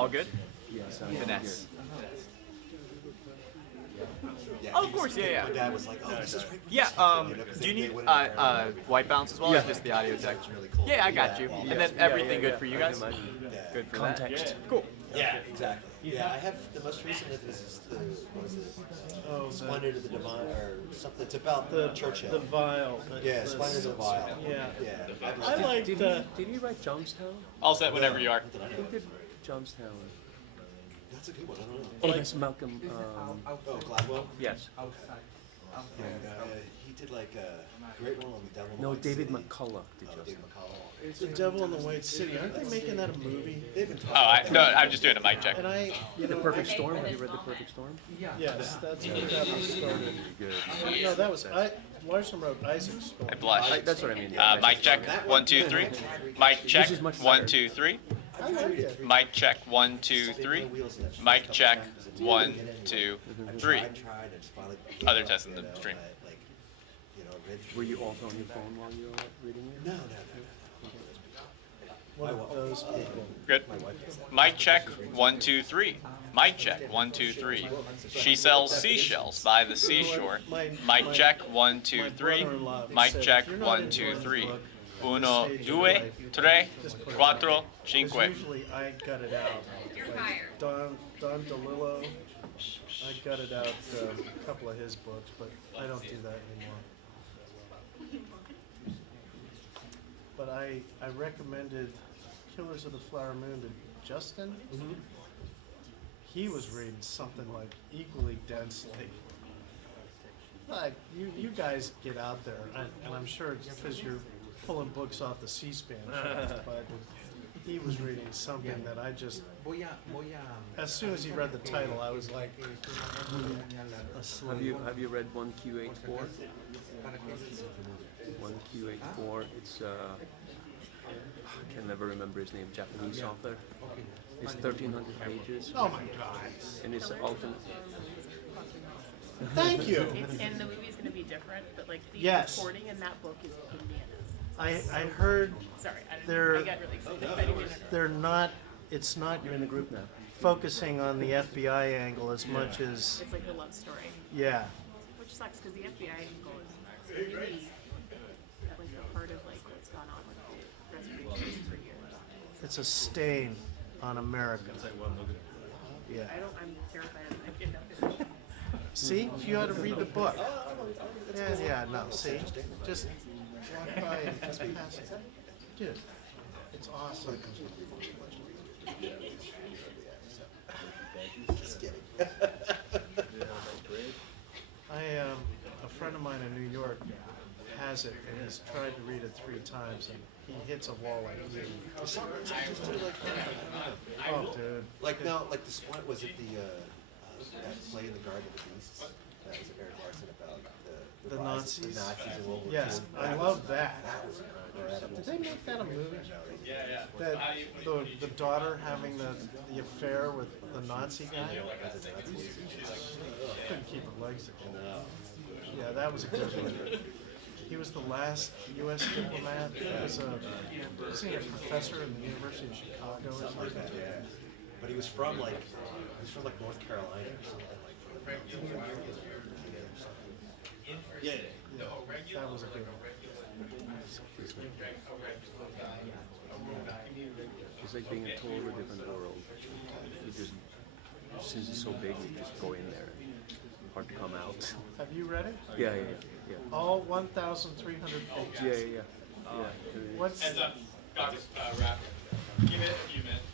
All good? Yes. Finesse. Yeah, Oh, of course, yeah. My dad was like, "Oh, this is right." Yeah. Do you need white balance as well, or just the audio tech? Yeah, I got you. And then everything good for you guys? Good for Context. that. Cool. Yeah, exactly. Yeah, I have the most recent of this is the what is it? Oh, Splendor to the Divine or something. It's about Churchill. the vial. Yeah, Splendor to the Vial. Yeah. Yeah. I like Did he write Jonestown? All set whenever you are. Who did Jonestown? That's a good one. I don't know. Oh, that's Malcolm. Oh, Gladwell. Yes. Yeah, he did like a great one on the Devil. in the No, White David City. McCullough did David Jonestown. McCullough. The Devil in the White City. Aren't they making that a movie? They've been Oh, talking. no, I'm just doing a mic check. And The Perfect Storm. Have you read The Perfect Storm? Yes, that's where that was started. No, that was Larson wrote Isaac's story. I blush. That's what I mean. Mic check. 1, 2, 3. Mic check. This is much 1, better. 2, 3. I like it. Mic check. 1, 2, 3. Mic check. 1, 2, 3. Tried, and just finally Other test in the stream. Like, you know, read Were through. you also on your phone while you were reading it? No. One of those people. Good. Mic check. 1, 2, 3. Mic check. 1, 2, 3. She sells seashells by the seashore. Mic check. 1, 2, 3. Mic check. 1, 2, 3. Uno, due, tre, quattro, cinque. Usually I got it out. Like Don DeLillo, I got it out a couple of his books, but I don't do that anymore. But I recommended Killers of the Flower Moon to Justin. He was reading something like equally densely. Like you guys get out there, and I'm sure it's because you're pulling books off the C-SPAN channel, but he was reading something that I just, as soon as he read the title, I was like, asleep. Have you read 1Q84? 1Q84. It's I can never remember his name. Japanese author. It's 1,300 pages, Oh my God! and it's alternate. Thank you. And the movie's going to be different, but like the Yes. reporting in that book is bananas. I heard Sorry, They're- I got really excited. I didn't even- they're not. It's not You're in the group now. focusing on the FBI angle as much as It's like a love story, yeah. which sucks because the FBI angle is really like a part of like what's gone on with the reservations for years. It's a stain on America. Yeah. I'm terrified of it. I can't finish. See, you ought to read the book. Yeah, no, see, just walk by and just pass it. Dude, it's awesome. Just kidding. A friend of mine in New York has it, and he's tried to read it 3 times, and he hits a wall like you. Oh, dude. Like now, like the Splint was it that play in the Garden of the Beasts? That was Eric Larson about The rise of Nazis? the Nazis in World War Yes, II. I love that. That was incredible. Did they make that a movie? That the daughter having the affair with the Nazi guy? Couldn't keep her legs together. Yeah, that was a good one. He was the last U.S. diplomat. He was a professor in the University of Chicago or something. Yeah, but he was from like North Carolina or something like. Yeah, that was a good one. It's like being a totally different world. You just, since it's so big, you just go in there. Hard to come out. Have you read it? Yeah. All 1,300 pages. Yeah. What's Heads up. Got this wrap. Give it a few minutes.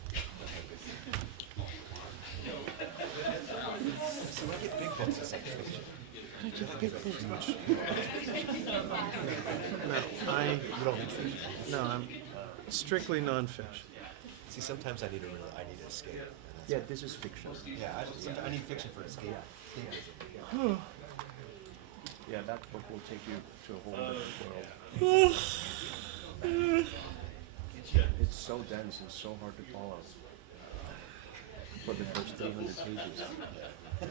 So I get big books. It's like No, I'm strictly nonfiction. See, sometimes I need to escape. And that's Yeah, this is fiction. Yeah, I need fiction for escape. Yeah, that book will take you to a whole different world. It's so dense and so hard to follow for the first 300 pages.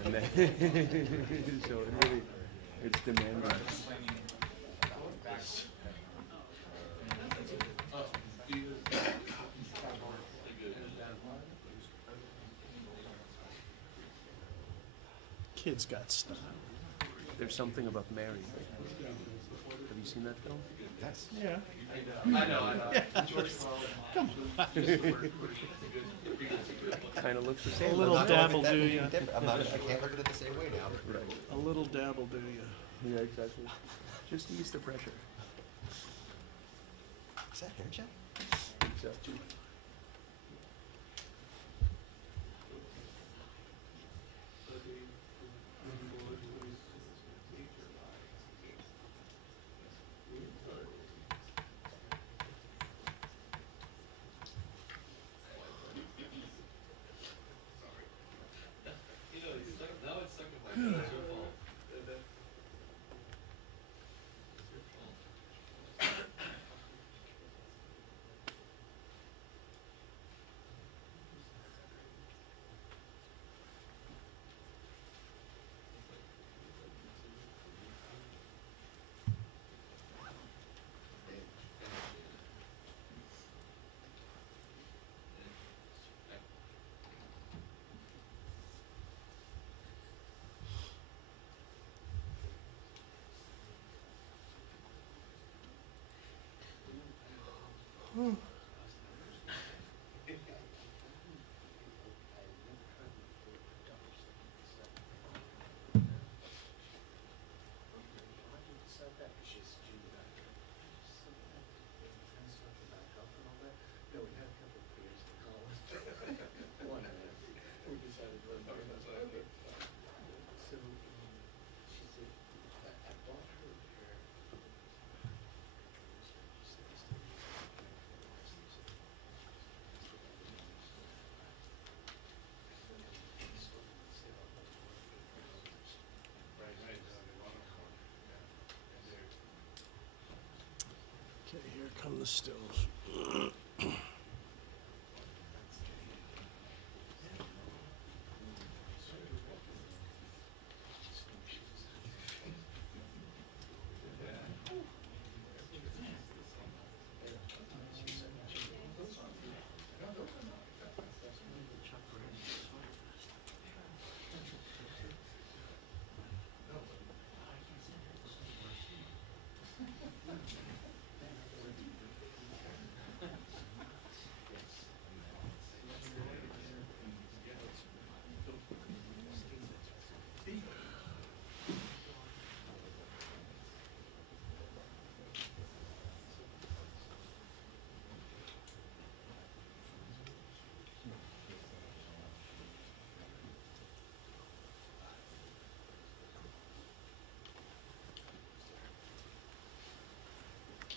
And then, so it really, it's demanding. Kids got style. There's something about Mary. Have you seen that film? Yes. Yeah. Kind of looks the A same. little I'm not dabble, gonna look at do that ya? different. I can't look at it the same way now. A little dabble, do you? Yeah, exactly. Just ease the pressure. Is that hair gel? Exactly. Okay, here come the stills.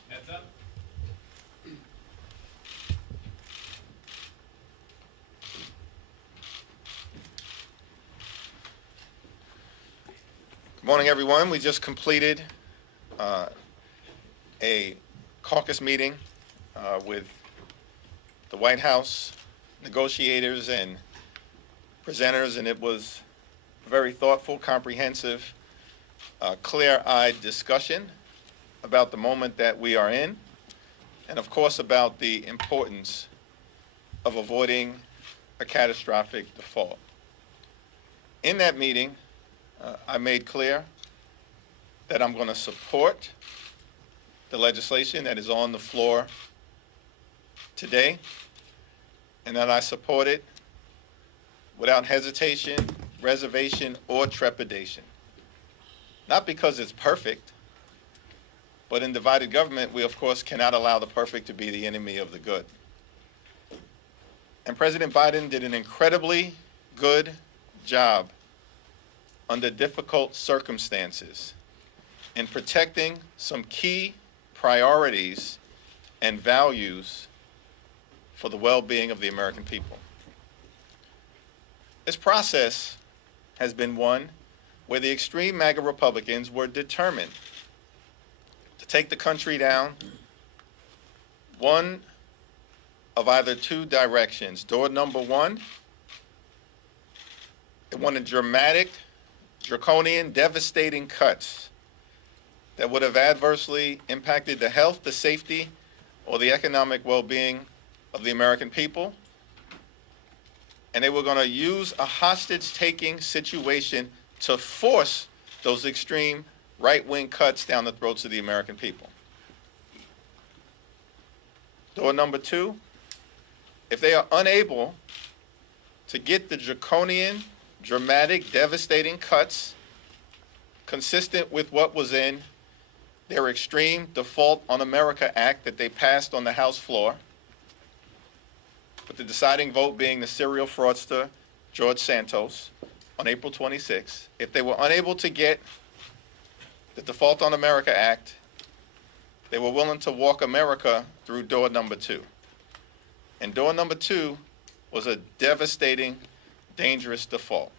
Heads up. Good morning, everyone. We just completed a caucus meeting with the White House negotiators and presenters, and it was a very thoughtful, comprehensive, clear-eyed discussion about the moment that we are in, and of course about the importance of avoiding a catastrophic default. In that meeting, I made clear that I'm going to support the legislation that is on the floor today, and that I support it without hesitation, reservation, or trepidation. Not because it's perfect, but in divided government, we of course cannot allow the perfect to be the enemy of the good. And President Biden did an incredibly good job under difficult circumstances in protecting some key priorities and values for the well-being of the American people. This process has been one where the extreme MAGA Republicans were determined to take the country down one of either two directions. Door number one, they wanted dramatic, draconian, devastating cuts that would have adversely impacted the health, the safety, or the economic well-being of the American people. And they were going to use a hostage-taking situation to force those extreme right-wing cuts down the throats of the American people. Door number two, if they are unable to get the draconian, dramatic, devastating cuts consistent with what was in their Extreme Default on America Act that they passed on the House floor, with the deciding vote being the serial fraudster George Santos on April 26, if they were unable to get the Default on America Act, they were willing to walk America through door number two. And door number two was a devastating, dangerous default.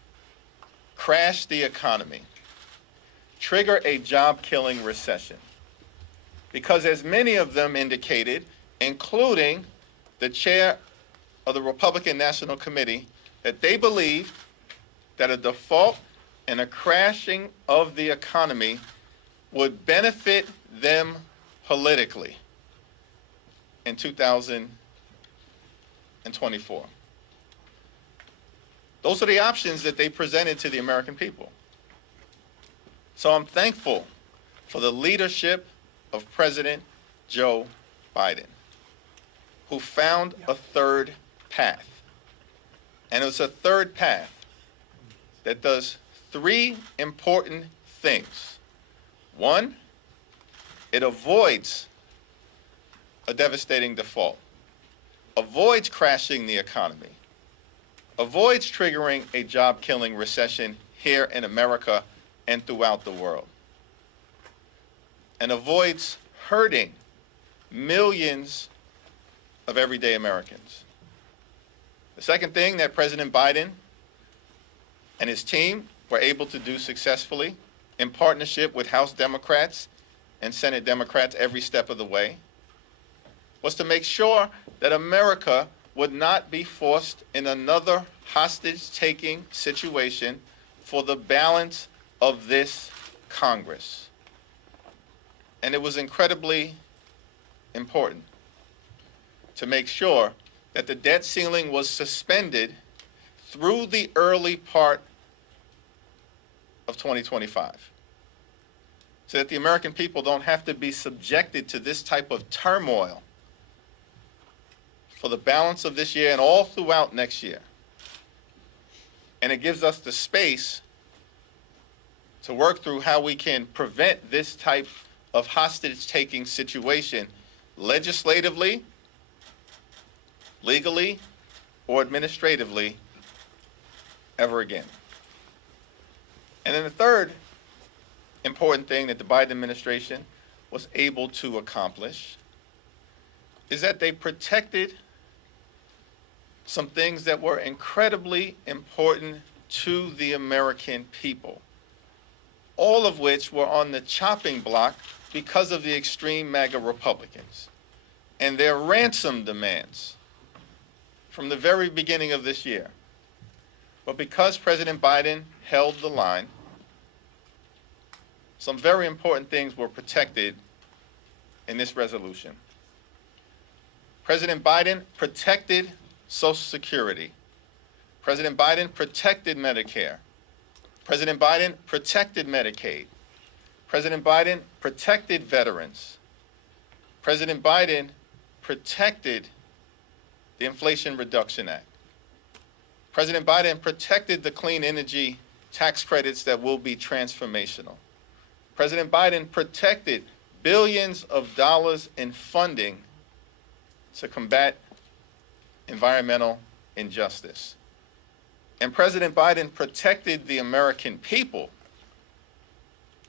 Crash the economy. Trigger a job-killing recession. Because as many of them indicated, including the chair of the Republican National Committee, that they believed that a default and a crashing of the economy would benefit them politically in 2024. Those are the options that they presented to the American people. So I'm thankful for the leadership of President Joe Biden, who found a third path. And it's a third path that does three important things. One, it avoids a devastating default, avoids crashing the economy, avoids triggering a job-killing recession here in America and throughout the world, and avoids hurting millions of everyday Americans. The second thing that President Biden and his team were able to do successfully, in partnership with House Democrats and Senate Democrats every step of the way, was to make sure that America would not be forced in another hostage-taking situation for the balance of this Congress. And it was incredibly important to make sure that the debt ceiling was suspended through the early part of 2025, so that the American people don't have to be subjected to this type of turmoil for the balance of this year and all throughout next year. And it gives us the space to work through how we can prevent this type of hostage-taking situation legislatively, legally, or administratively ever again. And then the third important thing that the Biden administration was able to accomplish is that they protected some things that were incredibly important to the American people, all of which were on the chopping block because of the extreme MAGA Republicans and their ransom demands from the very beginning of this year. But because President Biden held the line, some very important things were protected in this resolution. President Biden protected Social Security. President Biden protected Medicare. President Biden protected Medicaid. President Biden protected veterans. President Biden protected the Inflation Reduction Act. President Biden protected the clean energy tax credits that will be transformational. President Biden protected billions of dollars in funding to combat environmental injustice. And President Biden protected the American people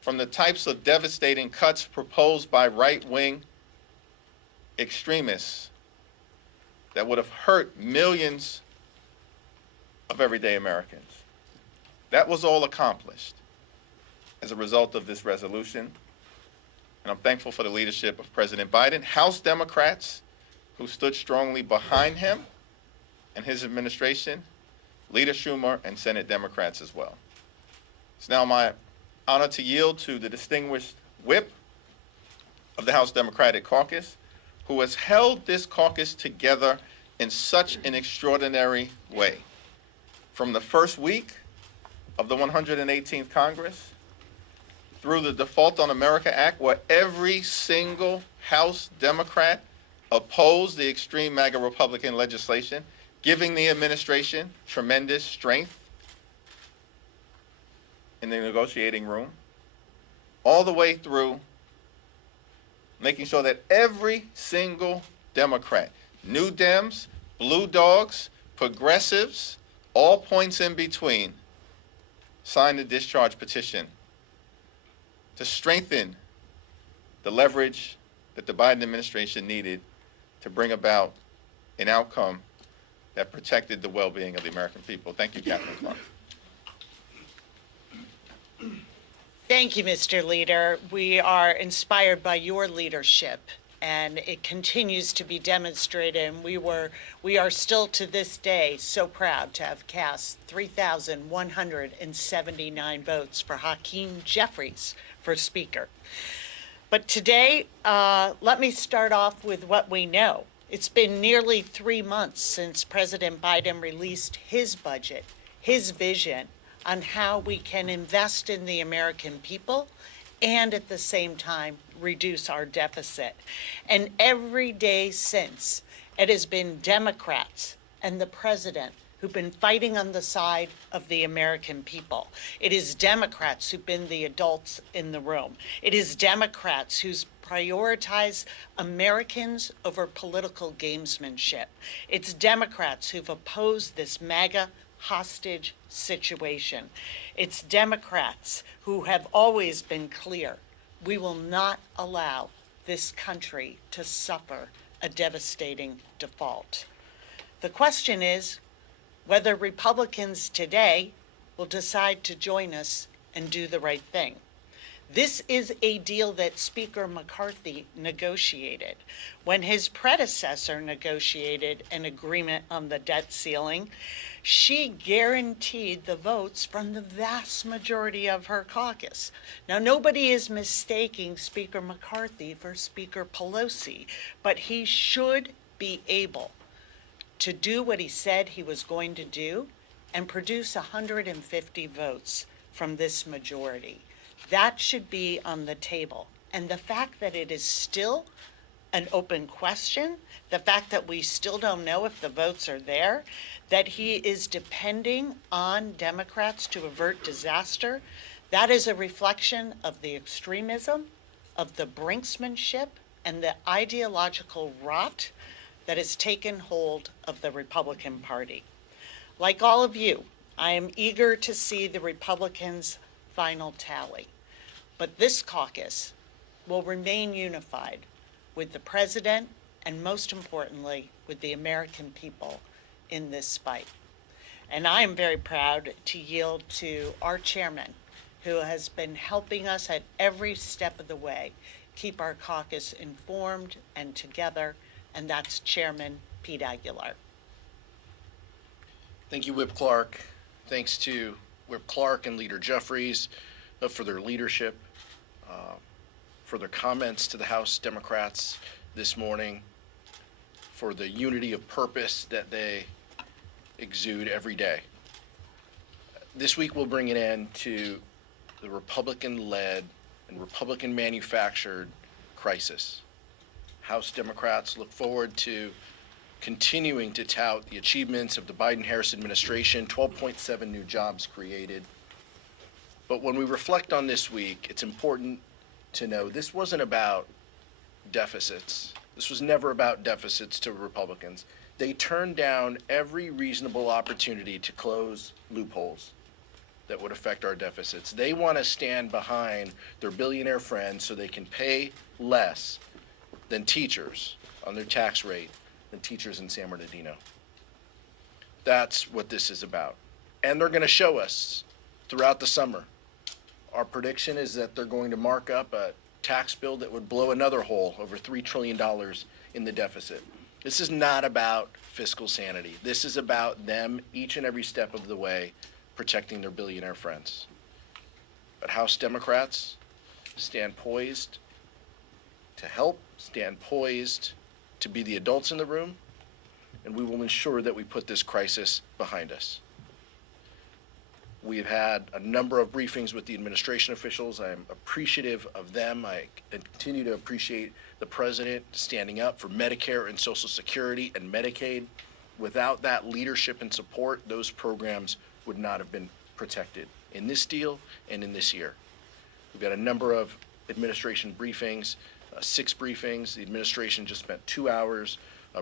from the types of devastating cuts proposed by right-wing extremists that would have hurt millions of everyday Americans. That was all accomplished as a result of this resolution. And I'm thankful for the leadership of President Biden, House Democrats who stood strongly behind him and his administration, Leader Schumer, and Senate Democrats as well. It's now my honor to yield to the distinguished whip of the House Democratic Caucus, who has held this caucus together in such an extraordinary way. From the first week of the 118th Congress, through the Default on America Act, where every single House Democrat opposed the extreme MAGA Republican legislation, giving the administration tremendous strength in the negotiating room, all the way through making sure that every single Democrat, New Dems, Blue Dogs, progressives, all points in between, signed the discharge petition to strengthen the leverage that the Biden administration needed to bring about an outcome that protected the well-being of the American people. Thank you, Catherine Clark. Thank you, Mr. Leader. We are inspired by your leadership, and it continues to be demonstrated. And we are still to this day so proud to have cast 3,179 votes for Hakeem Jeffries for Speaker. But today, let me start off with what we know. It's been nearly 3 months since President Biden released his budget, his vision on how we can invest in the American people and at the same time reduce our deficit. And every day since, it has been Democrats and the president who've been fighting on the side of the American people. It is Democrats who've been the adults in the room. It is Democrats who's prioritize Americans over political gamesmanship. It's Democrats who've opposed this MAGA hostage situation. It's Democrats who have always been clear. We will not allow this country to suffer a devastating default. The question is whether Republicans today will decide to join us and do the right thing. This is a deal that Speaker McCarthy negotiated. When his predecessor negotiated an agreement on the debt ceiling, she guaranteed the votes from the vast majority of her caucus. Now, nobody is mistaking Speaker McCarthy for Speaker Pelosi, but he should be able to do what he said he was going to do and produce 150 votes from this majority. That should be on the table. And the fact that it is still an open question, the fact that we still don't know if the votes are there, that he is depending on Democrats to avert disaster, that is a reflection of the extremism, of the brinksmanship, and the ideological rot that has taken hold of the Republican Party. Like all of you, I am eager to see the Republicans' final tally. But this caucus will remain unified with the president and, most importantly, with the American people in this fight. And I am very proud to yield to our chairman, who has been helping us at every step of the way keep our caucus informed and together, and that's Chairman Pete Aguilar. Thank you, Whip Clark. Thanks to Whip Clark and Leader Jeffries for their leadership, for their comments to the House Democrats this morning, for the unity of purpose that they exude every day. This week we'll bring an end to the Republican-led and Republican-manufactured crisis. House Democrats look forward to continuing to tout the achievements of the Biden-Harris administration, 12.7 new jobs created. But when we reflect on this week, it's important to know this wasn't about deficits. This was never about deficits to Republicans. They turned down every reasonable opportunity to close loopholes that would affect our deficits. They want to stand behind their billionaire friends so they can pay less than teachers on their tax rate than teachers in San Bernardino. That's what this is about. And they're going to show us throughout the summer. Our prediction is that they're going to mark up a tax bill that would blow another hole over $3 trillion in the deficit. This is not about fiscal sanity. This is about them, each and every step of the way, protecting their billionaire friends. But House Democrats stand poised to help, stand poised to be the adults in the room, and we will ensure that we put this crisis behind us. We've had a number of briefings with the administration officials. I am appreciative of them. I continue to appreciate the president standing up for Medicare and Social Security and Medicaid. Without that leadership and support, those programs would not have been protected in this deal and in this year. We've got a number of administration briefings, 6 briefings. The administration just spent 2 hours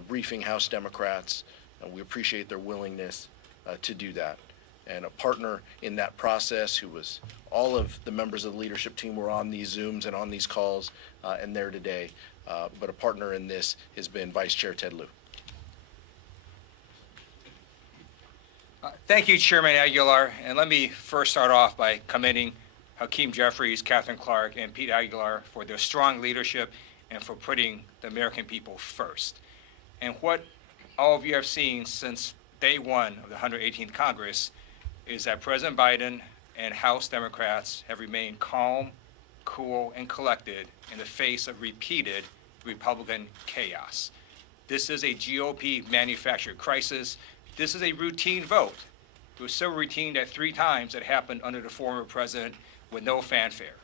briefing House Democrats. We appreciate their willingness to do that. And a partner in that process, who was all of the members of the leadership team were on these Zooms and on these calls and there today. But a partner in this has been Vice Chair Ted Lieu. Thank you, Chairman Aguilar. And let me first start off by commending Hakeem Jeffries, Catherine Clark, and Pete Aguilar for their strong leadership and for putting the American people first. And what all of you have seen since day one of the 118th Congress is that President Biden and House Democrats have remained calm, cool, and collected in the face of repeated Republican chaos. This is a GOP manufactured crisis. This is a routine vote. It was so routine that 3 times it happened under the former president with no fanfare.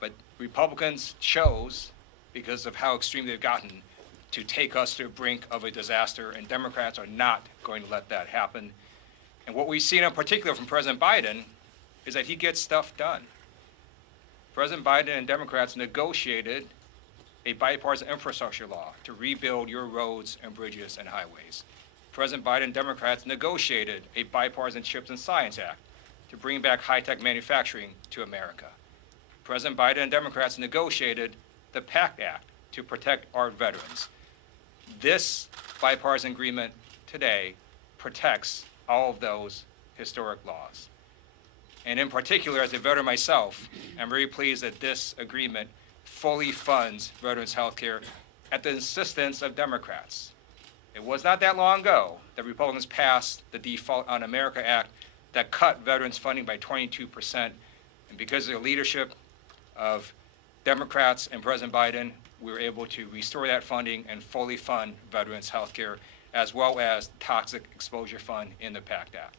But Republicans chose, because of how extreme they've gotten, to take us to the brink of a disaster, and Democrats are not going to let that happen. And what we've seen in particular from President Biden is that he gets stuff done. President Biden and Democrats negotiated a bipartisan infrastructure law to rebuild your roads and bridges and highways. President Biden and Democrats negotiated a bipartisan Chips and Science Act to bring back high-tech manufacturing to America. President Biden and Democrats negotiated the PACT Act to protect our veterans. This bipartisan agreement today protects all of those historic laws. And in particular, as a veteran myself, I'm very pleased that this agreement fully funds veterans' health care at the insistence of Democrats. It was not that long ago that Republicans passed the Default on America Act that cut veterans' funding by 22%. And because of the leadership of Democrats and President Biden, we were able to restore that funding and fully fund veterans' health care, as well as toxic exposure fund in the PACT Act.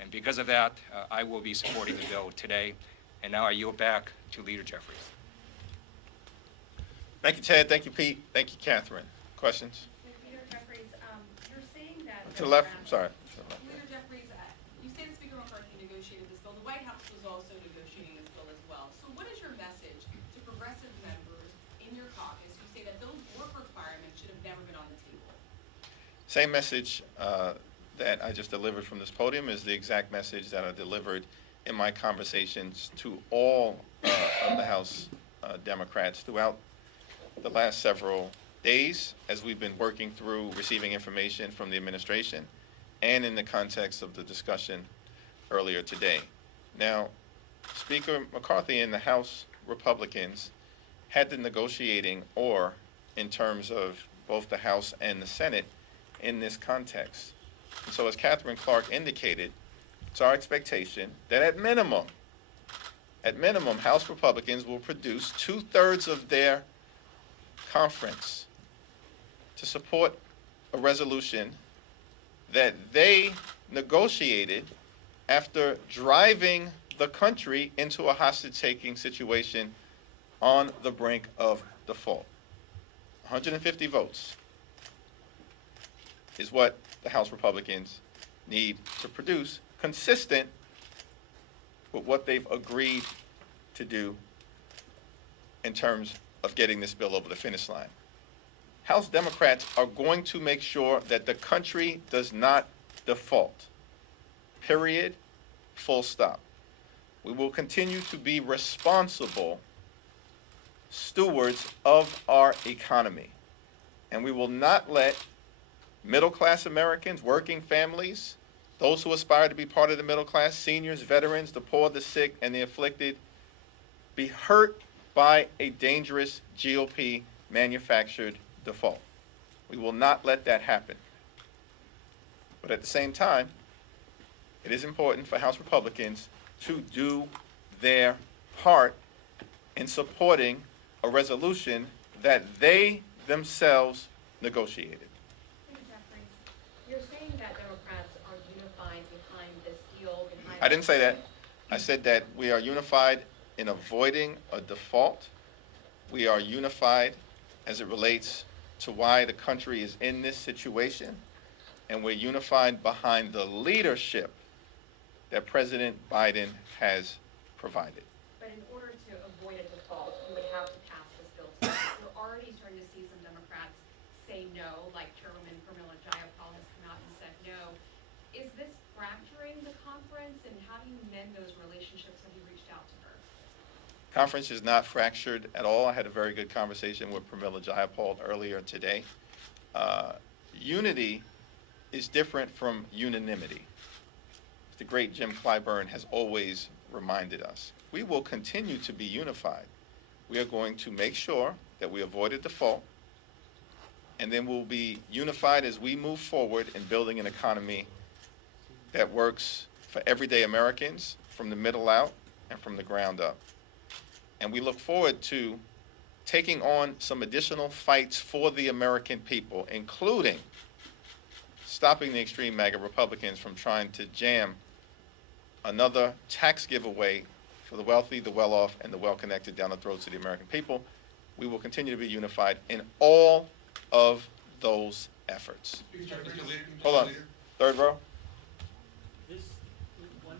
And because of that, I will be supporting the bill today. And now I yield back to Leader Jeffries. Thank you, Ted. Thank you, Pete. Thank you, Catherine. Questions? Leader Jeffries, you're saying that. To the left, sorry. Leader Jeffries, you say that Speaker McCarthy negotiated this bill. The White House was also negotiating this bill as well. So what is your message to progressive members in your caucus who say that those work requirements should have never been on the table? Same message that I just delivered from this podium is the exact message that I delivered in my conversations to all of the House Democrats throughout the last several days as we've been working through receiving information from the administration and in the context of the discussion earlier today. Now, Speaker McCarthy and the House Republicans had the negotiating oar in terms of both the House and the Senate in this context. And so as Catherine Clark indicated, it's our expectation that at minimum, House Republicans will produce 2/3 of their conference to support a resolution that they negotiated after driving the country into a hostage-taking situation on the brink of default. 150 votes is what the House Republicans need to produce, consistent with what they've agreed to do in terms of getting this bill over the finish line. House Democrats are going to make sure that the country does not default. Period. Full stop. We will continue to be responsible stewards of our economy. And we will not let middle-class Americans, working families, those who aspire to be part of the middle class, seniors, veterans, the poor, the sick, and the afflicted, be hurt by a dangerous GOP manufactured default. We will not let that happen. But at the same time, it is important for House Republicans to do their part in supporting a resolution that they themselves negotiated. Leader Jeffries, you're saying that Democrats are unified behind this deal, behind I didn't say that. I said that we are unified in avoiding a default. We are unified as it relates to why the country is in this situation. And we're unified behind the leadership that President Biden has provided. But in order to avoid a default, you would have to pass this bill tonight. We're already starting to see some Democrats say no, like Chairwoman Pramila Jayapal has come out and said no. Is this fracturing the conference, and how do you mend those relationships? Have you reached out to her? Conference is not fractured at all. I had a very good conversation with Pramila Jayapal earlier today. Unity is different from unanimity. The great Jim Clyburn has always reminded us. We will continue to be unified. We are going to make sure that we avoid a default, and then we'll be unified as we move forward in building an economy that works for everyday Americans from the middle out and from the ground up. And we look forward to taking on some additional fights for the American people, including stopping the extreme MAGA Republicans from trying to jam another tax giveaway for the wealthy, the well-off, and the well-connected down the throats of the American people. We will continue to be unified in all of those efforts. Hold on, third row. This 1%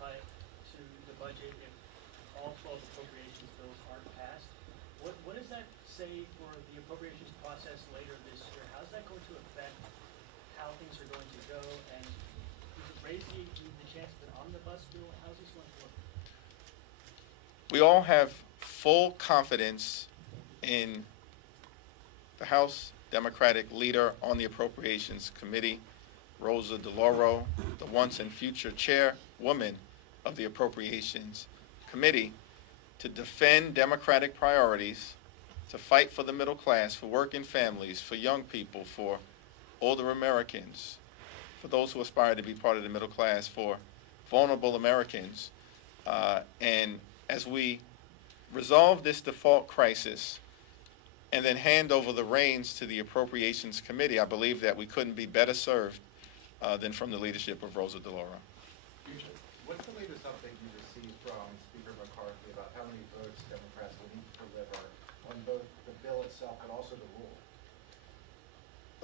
cut to the budget if all 12 appropriations bills aren't passed, what does that say for the appropriations process later this year? How's that going to affect how things are going to go, and does it raise the chance of an omnibus bill? How's this going to work? We all have full confidence in the House Democratic Leader on the Appropriations Committee, Rosa DeLauro, the once and future chairwoman of the Appropriations Committee, to defend Democratic priorities, to fight for the middle class, for working families, for young people, for older Americans, for those who aspire to be part of the middle class, for vulnerable Americans. And as we resolve this default crisis and then hand over the reins to the Appropriations Committee, I believe that we couldn't be better served than from the leadership of Rosa DeLauro. What's the latest update you received from Speaker McCarthy about how many votes Democrats will need to deliver on both the bill itself and also the rule?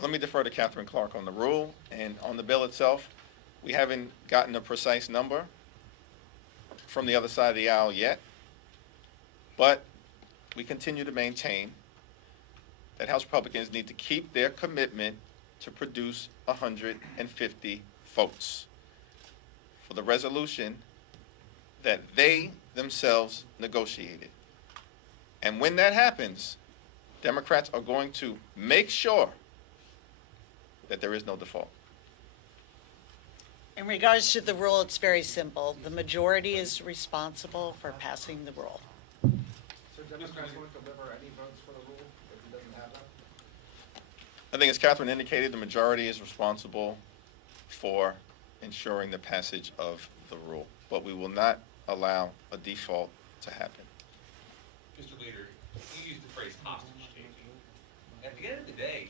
Let me defer to Catherine Clark on the rule, and on the bill itself, we haven't gotten a precise number from the other side of the aisle yet, but we continue to maintain that House Republicans need to keep their commitment to produce 150 votes for the resolution that they themselves negotiated. And when that happens, Democrats are going to make sure that there is no default. In regards to the rule, it's very simple. The majority is responsible for passing the rule. So Democrats won't deliver any votes for the rule if he doesn't have them? I think as Catherine indicated, the majority is responsible for ensuring the passage of the rule, but we will not allow a default to happen. Mr. Leader, you used the phrase hostage taking. At the end of the day,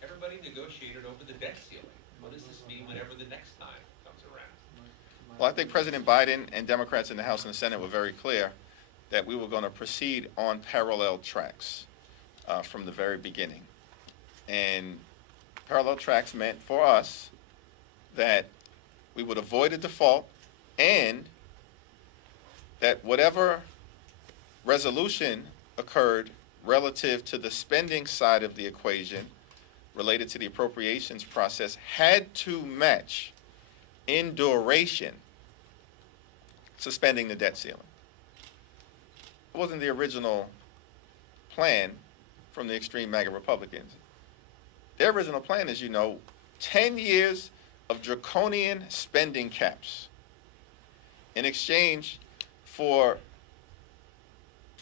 everybody negotiated over the debt ceiling. What does this mean whenever the next time comes around? Well, I think President Biden and Democrats in the House and the Senate were very clear that we were going to proceed on parallel tracks from the very beginning. And parallel tracks meant for us that we would avoid a default and that whatever resolution occurred relative to the spending side of the equation related to the appropriations process had to match in duration suspending the debt ceiling. It wasn't the original plan from the extreme MAGA Republicans. Their original plan, as you know, 10 years of draconian spending caps in exchange for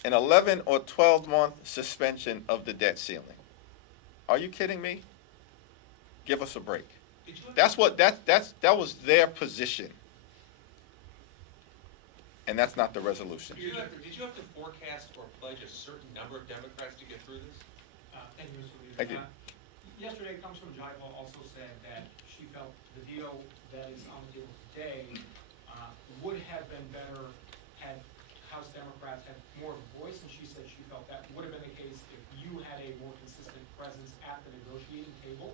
an 11 or 12-month suspension of the debt ceiling. Are you kidding me? Give us a break. That was their position. And that's not the resolution. Did you have to forecast or pledge a certain number of Democrats to get through this? Thank you, Mr. Leader. Thank you. Yesterday, Councilman Jayapal also said that she felt the deal that is on the table today felt that would have been the case if you had a more consistent presence at the negotiating table.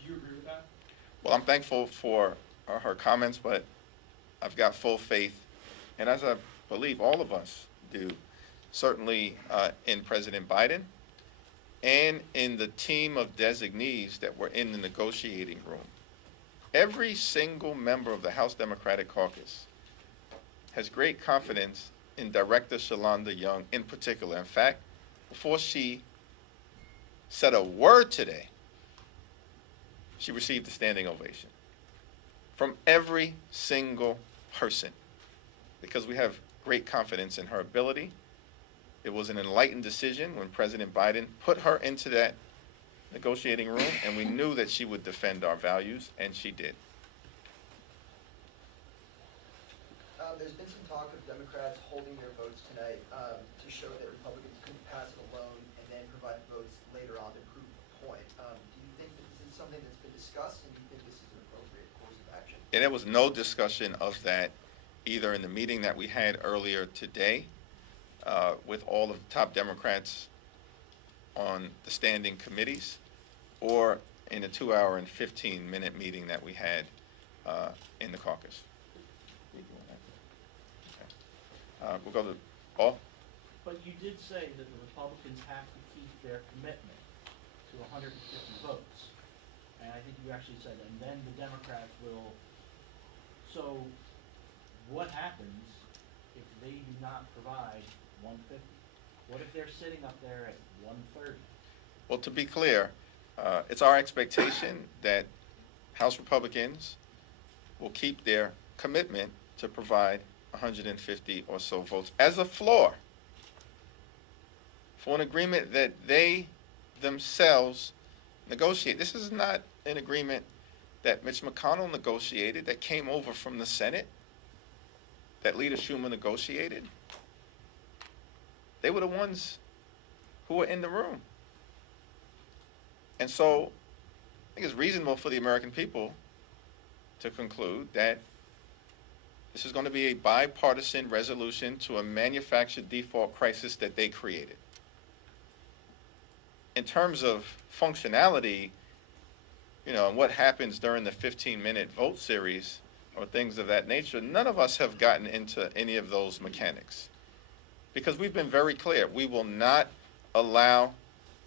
Do you agree with that? Well, I'm thankful for her comments, but I've got full faith, and as I believe all of us do, certainly in President Biden and in the team of designees that were in the negotiating room. Every single member of the House Democratic Caucus has great confidence in Director Shalonda Young in particular. In fact, before she said a word today, she received a standing ovation from every single person because we have great confidence in her ability. It was an enlightened decision when President Biden put her into that negotiating room, and we knew that she would defend our values, and she did. There's been some talk of Democrats holding their votes tonight to show that Republicans couldn't pass it alone and then provide votes later on to prove the point. Do you think that this is something that's been discussed, and do you think this is an appropriate course of action? And there was no discussion of that either in the meeting that we had earlier today with all of the top Democrats on the standing committees or in the 2-hour and 15-minute meeting that we had in the caucus. We'll go to Paul. But you did say that the Republicans have to keep their commitment to 150 votes. And I think you actually said, and then the Democrats will. So what happens if they do not provide 150? What if they're sitting up there at 130? Well, to be clear, it's our expectation that House Republicans will keep their commitment to provide 150 or so votes as a floor for an agreement that they themselves negotiate. This is not an agreement that Mitch McConnell negotiated, that came over from the Senate, that Leader Schumer negotiated. They were the ones who were in the room. And so I think it's reasonable for the American people to conclude that this is going to be a bipartisan resolution to a manufactured default crisis that they created. In terms of functionality, and what happens during the 15-minute vote series or things of that nature, none of us have gotten into any of those mechanics. Because we've been very clear, we will not allow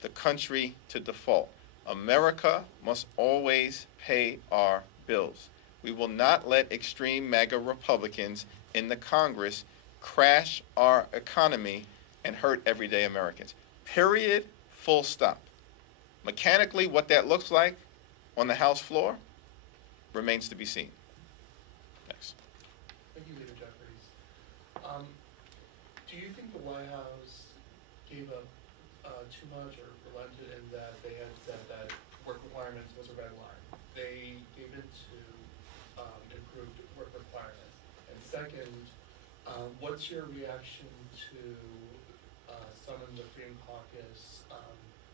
the country to default. America must always pay our bills. We will not let extreme MAGA Republicans in the Congress crash our economy and hurt everyday Americans. Period, full stop. Mechanically, what that looks like on the House floor remains to be seen. Next. Thank you, Leader Jeffries. Do you think the White House gave up too much or relented in that they had said that work requirements was a red line? They gave it to improved work requirements. And second, what's your reaction to some in the Freedom Caucus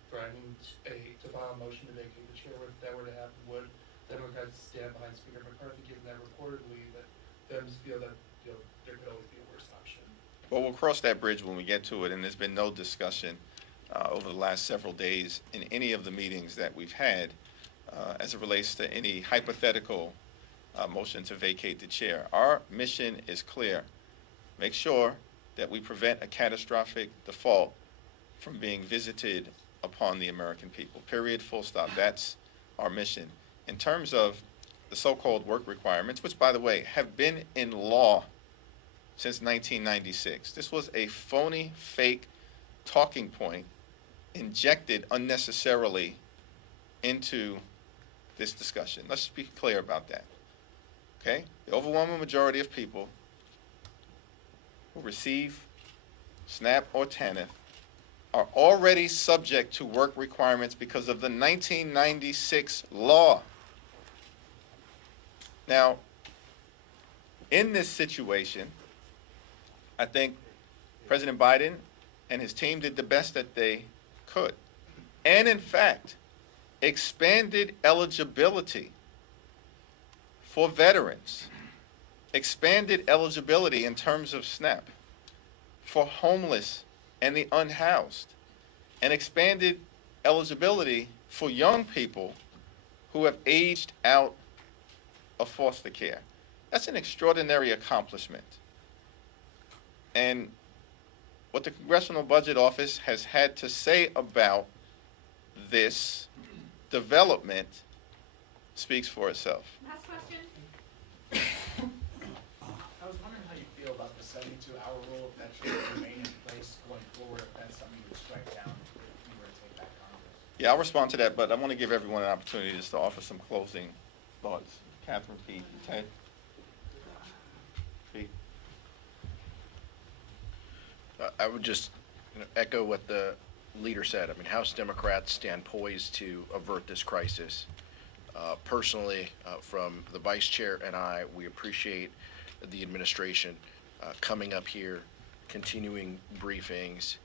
threatening to file a motion to vacate the chair? If that were to happen, would Democrats stand behind Speaker McCarthy, given that reportedly that Dems feel that there could always be a worse option? Well, we'll cross that bridge when we get to it, and there's been no discussion over the last several days in any of the meetings that we've had as it relates to any hypothetical motion to vacate the chair. Our mission is clear. Make sure that we prevent a catastrophic default from being visited upon the American people. Period, full stop. That's our mission. In terms of the so-called work requirements, which, by the way, have been in law since 1996. This was a phony, fake talking point injected unnecessarily into this discussion. Let's just be clear about that. Okay? The overwhelming majority of people who receive SNAP or TANF are already subject to work requirements because of the 1996 law. Now, in this situation, I think President Biden and his team did the best that they could. And in fact, expanded eligibility for veterans, expanded eligibility in terms of SNAP for homeless and the unhoused, and expanded eligibility for young people who have aged out of foster care. That's an extraordinary accomplishment. And what the Congressional Budget Office has had to say about this development speaks for itself. Last question. I was wondering how you feel about the 72-hour rule, if that should remain in place going forward, if that's something you would strike down if you were to take back Congress. Yeah, I'll respond to that, but I want to give everyone an opportunity just to offer some closing thoughts. Catherine, Pete, Ted. Pete. I would just echo what the leader said. I mean, House Democrats stand poised to avert this crisis. Personally, from the vice chair and I, we appreciate the administration coming up here, continuing briefings,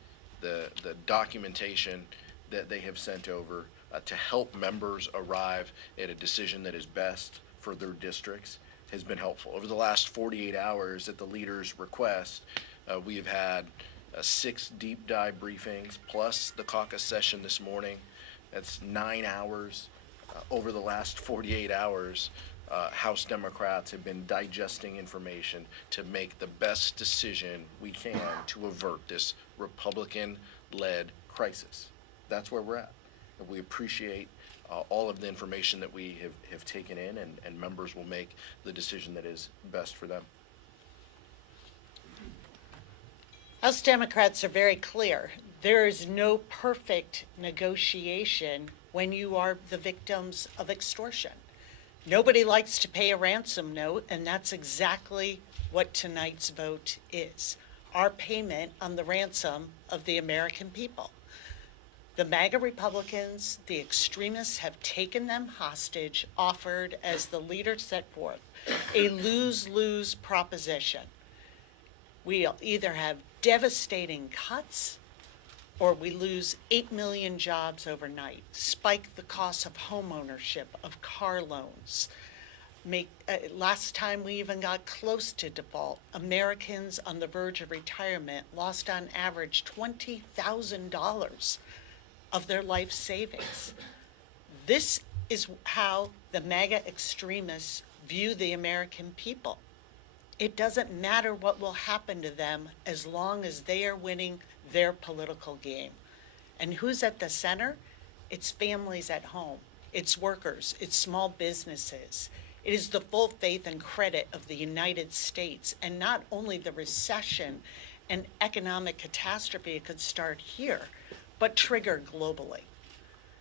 the documentation that they have sent over to help members arrive at a decision that is best for their districts has been helpful. Over the last 48 hours at the leader's request, we have had 6 deep dive briefings plus the caucus session this morning. That's 9 hours. Over the last 48 hours, House Democrats have been digesting information to make the best decision we can to avert this Republican-led crisis. That's where we're at. And we appreciate all of the information that we have taken in, and members will make the decision that is best for them. House Democrats are very clear. There is no perfect negotiation when you are the victims of extortion. Nobody likes to pay a ransom note, and that's exactly what tonight's vote is. Our payment on the ransom of the American people. The MAGA Republicans, the extremists, have taken them hostage, offered, as the leader set forth, a lose-lose proposition. We'll either have devastating cuts or we lose 8 million jobs overnight, spike the cost of home ownership, of car loans. Last time we even got close to default, Americans on the verge of retirement lost on average $20,000 of their life savings. This is how the MAGA extremists view the American people. It doesn't matter what will happen to them as long as they are winning their political game. And who's at the center? It's families at home. It's workers. It's small businesses. It is the full faith and credit of the United States, and not only the recession and economic catastrophe it could start here, but trigger globally.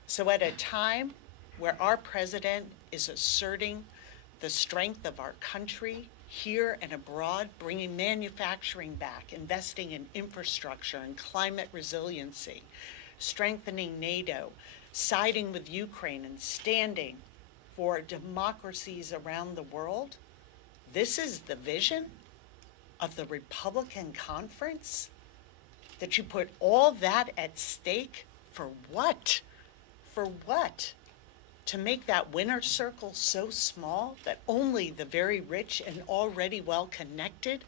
So at a time where our president is asserting the strength of our country here and abroad, bringing manufacturing back, investing in infrastructure and climate resiliency, strengthening NATO, siding with Ukraine and standing for democracies around the world, this is the vision of the Republican conference? That you put all that at stake for what? For what? To make that winner's circle so small that only the very rich and already well-connected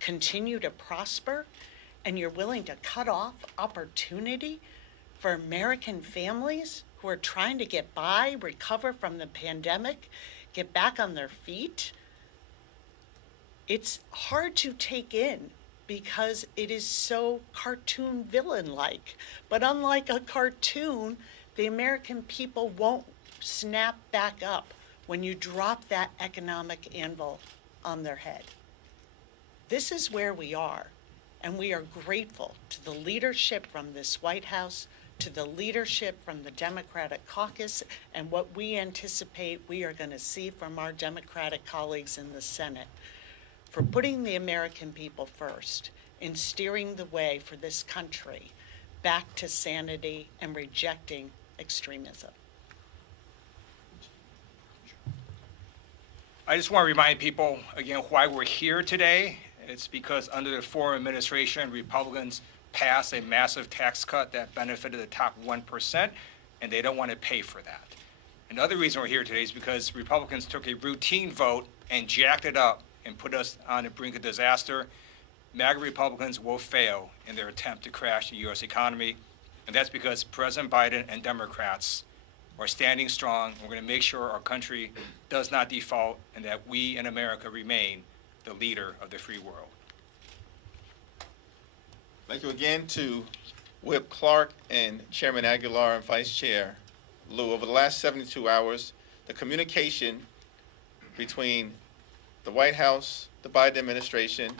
continue to prosper, and you're willing to cut off opportunity for American families who are trying to get by, recover from the pandemic, get back on their feet? It's hard to take in because it is so cartoon villain-like. But unlike a cartoon, the American people won't snap back up when you drop that economic anvil on their head. This is where we are, and we are grateful to the leadership from this White House, to the leadership from the Democratic Caucus, and what we anticipate we are going to see from our Democratic colleagues in the Senate, for putting the American people first in steering the way for this country back to sanity and rejecting extremism. I just want to remind people, again, why we're here today. It's because under the former administration, Republicans passed a massive tax cut that benefited the top 1%, and they don't want to pay for that. Another reason we're here today is because Republicans took a routine vote and jacked it up and put us on the brink of disaster, MAGA Republicans will fail in their attempt to crash the U.S. economy, and that's because President Biden and Democrats are standing strong. We're going to make sure our country does not default and that we in America remain the leader of the free world. Thank you again to Whip Clark and Chairman Aguilar and Vice Chair Lou. Over the last 72 hours, the communication between the White House, the Biden administration,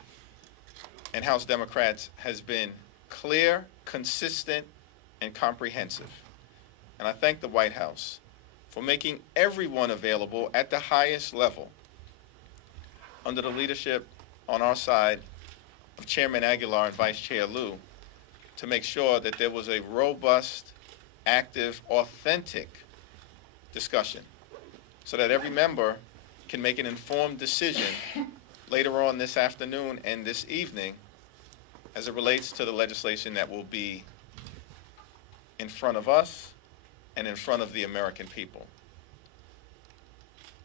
and House Democrats has been clear, consistent, and comprehensive. And I thank the White House for making everyone available at the highest level under the leadership on our side of Chairman Aguilar and Vice Chair Lou to make sure that there was a robust, active, authentic discussion so that every member can make an informed decision later on this afternoon and this evening as it relates to the legislation that will be in front of us and in front of the American people.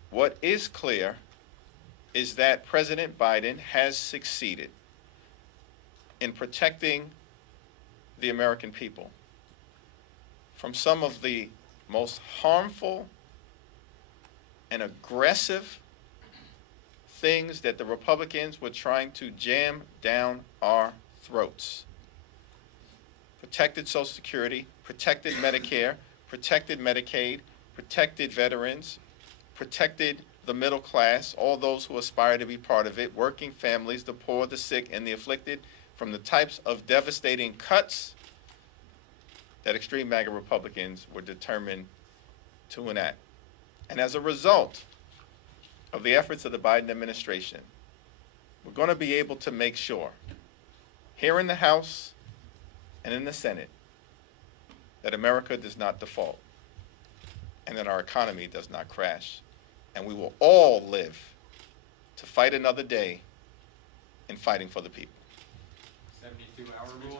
What is clear is that President Biden has succeeded in protecting the American people from some of the most harmful and aggressive things that the Republicans were trying to jam down our throats. Protected Social Security, protected Medicare, protected Medicaid, protected veterans, protected the middle class, all those who aspire to be part of it, working families, the poor, the sick, and the afflicted, from the types of devastating cuts that extreme MAGA Republicans were determined to enact. And as a result of the efforts of the Biden administration, we're going to be able to make sure, here in the House and in the Senate, that America does not default and that our economy does not crash. And we will all live to fight another day in fighting for the people. 72-hour rule.